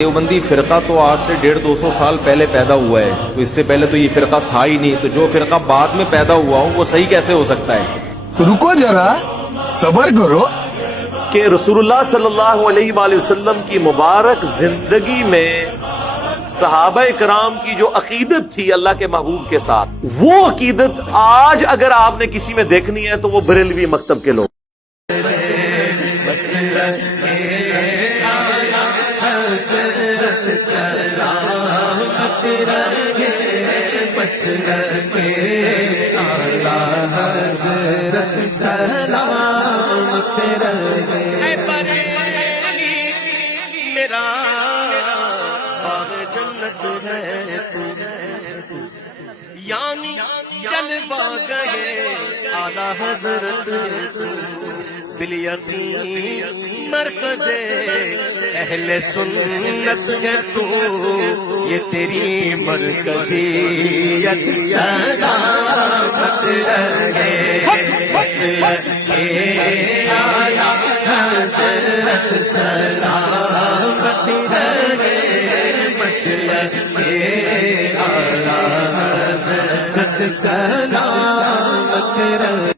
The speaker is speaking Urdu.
دیوبندی فرقہ تو آج سے 150-200 سال پہلے پیدا ہوا ہے، تو اس سے پہلے تو یہ فرقہ تھا ہی نہیں، تو جو فرقہ بعد میں پیدا ہوا ہو وہ صحیح کیسے ہو سکتا ہے؟ رکو ذرا، صبر کرو کہ رسول اللہ صلی اللہ علیہ وآلہ وسلم کی مبارک زندگی میں صحابہ کرام کی جو عقیدت تھی اللہ کے محبوب کے ساتھ، وہ عقیدت آج اگر آپ نے کسی میں دیکھنی ہے تو وہ بریلوی مکتب کے لوگ۔ میرا باغ جنت ہے تو، یعنی جلوہ گئے اعلیٰ حضرت بالیقین مرکز اہل سنت ہے تو، یہ تیری مرکزیت سلامت رہے، اعلیٰ حضرت سلامت رہے، اعلیٰ حضرت سلامت رہے۔